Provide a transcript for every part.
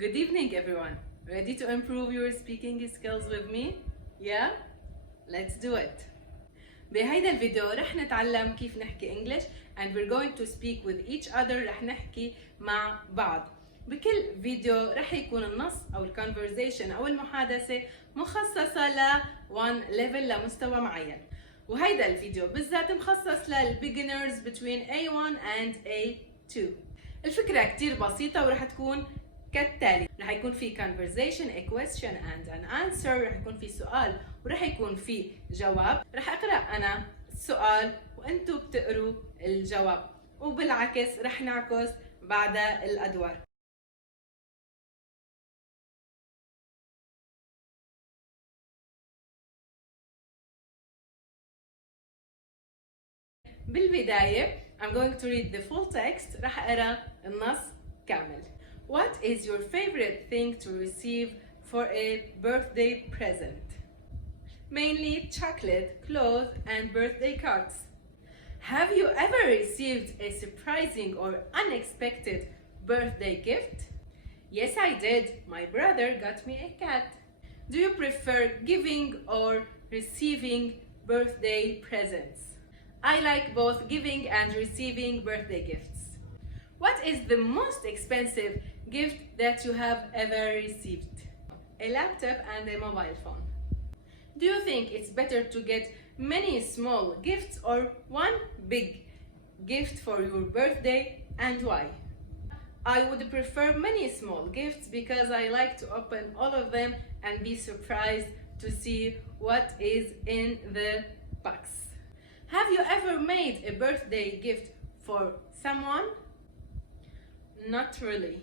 Good evening, everyone. Ready to improve your speaking skills with me? Yeah? Let's do it. بهيدا الفيديو رح نتعلم كيف نحكي English and we're going to speak with each other. رح نحكي مع بعض. بكل فيديو رح يكون النص أو الconversation أو المحادثة مخصصة ل one level لمستوى معين. وهيدا الفيديو بالذات مخصص للbeginners between A1 and A2. الفكرة كتير بسيطة ورح تكون كالتالي. رح يكون في conversation, a question and an answer. رح يكون في سؤال ورح يكون في جواب. رح أقرأ أنا السؤال وأنتوا بتقروا الجواب، وبالعكس رح نعكس بعد الأدوار. بالبداية I'm going to read the full text. رح أقرأ النص كامل. What is your favorite thing to receive for a birthday present? Mainly chocolate, clothes, and birthday cards. Have you ever received a surprising or unexpected birthday gift? Yes, I did. My brother got me a cat. Do you prefer giving or receiving birthday presents? I like both giving and receiving birthday gifts. What is the most expensive gift that you have ever received? A laptop and a mobile phone. Do you think it's better to get many small gifts or one big gift for your birthday, and why? I would prefer many small gifts because I like to open all of them and be surprised to see what is in the box. Have you ever made a birthday gift for someone? Not really.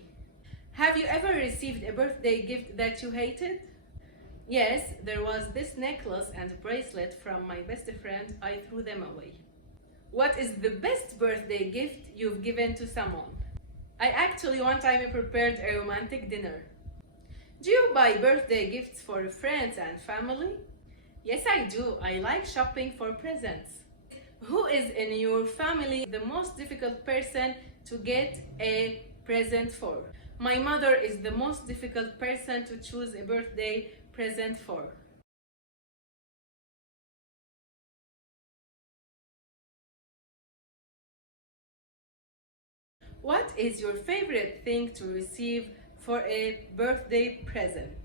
Have you ever received a birthday gift that you hated? Yes, there was this necklace and bracelet from my best friend. I threw them away. What is the best birthday gift you've given to someone? I actually one time prepared a romantic dinner. Do you buy birthday gifts for friends and family? Yes, I do. I like shopping for presents. Who is in your family the most difficult person to get a present for? My mother is the most difficult person to choose a birthday present for. What is your favorite thing to receive for a birthday present?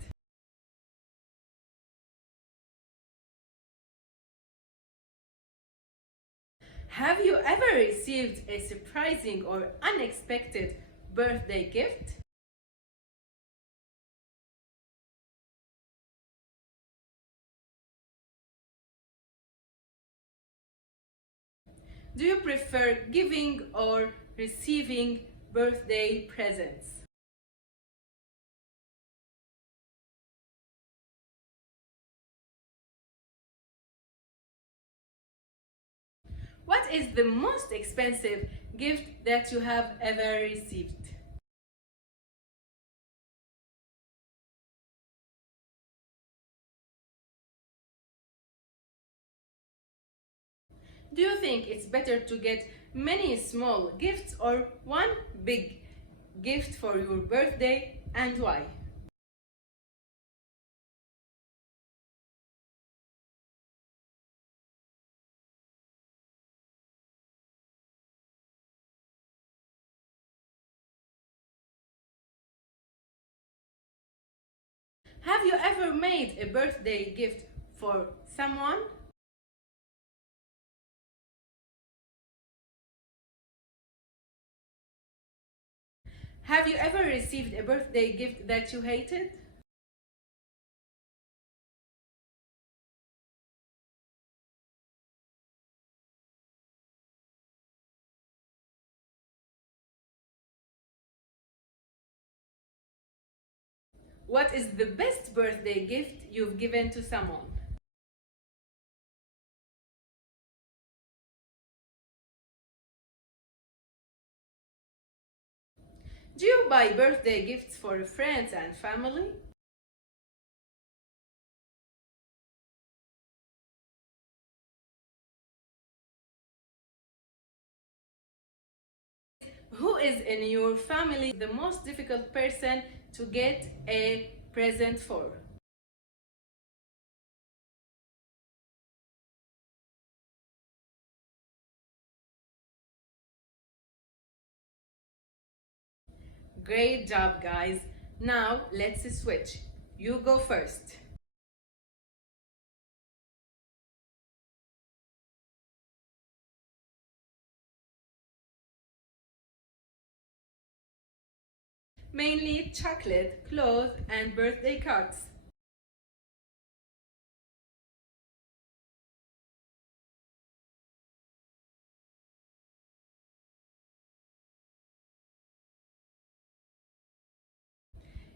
Have you ever received a surprising or unexpected birthday gift? Do you prefer giving or receiving birthday presents? What is the most expensive gift that you have ever received? Do you think it's better to get many small gifts or one big gift for your birthday, and why? Have you ever made a birthday gift for someone? Have you ever received a birthday gift that you hated? What is the best birthday gift you've given to someone? Do you buy birthday gifts for friends and family? Who is in your family the most difficult person to get a present for? Great job, guys. Now let's switch. You go first. Mainly chocolate, clothes, and birthday cards.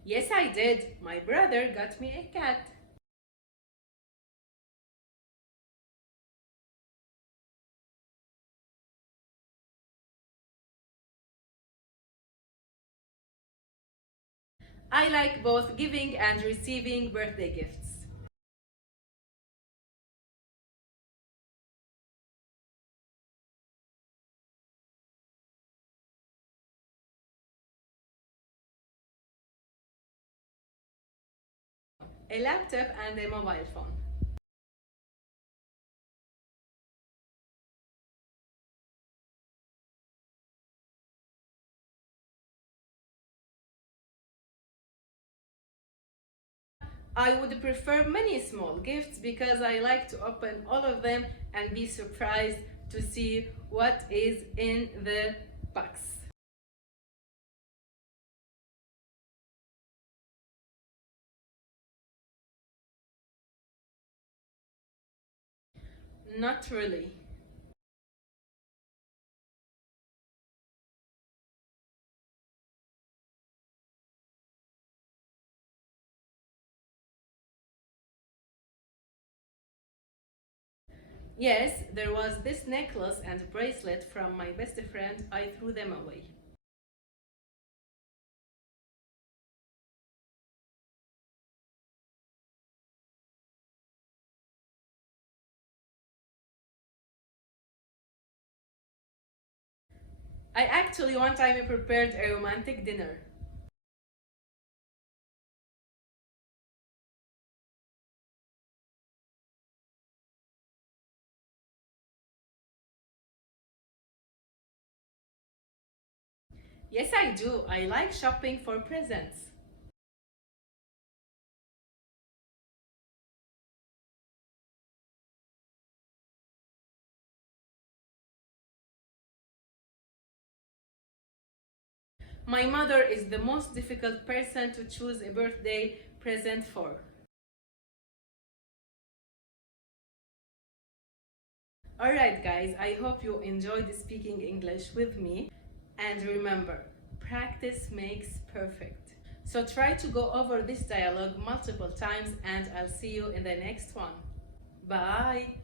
Yes, I did. My brother got me a cat. I like both giving and receiving birthday gifts. A laptop and a mobile phone. I would prefer many small gifts because I like to open all of them and be surprised to see what is in the box. Not really. Yes, there was this necklace and bracelet from my best friend. I threw them away. I actually one time prepared a romantic dinner. Yes, I do. I like shopping for presents. My mother is the most difficult person to choose a birthday present for. Alright guys, I hope you enjoyed speaking English with me. And remember, practice makes perfect. So try to go over this dialogue multiple times and I'll see you in the next one. Bye!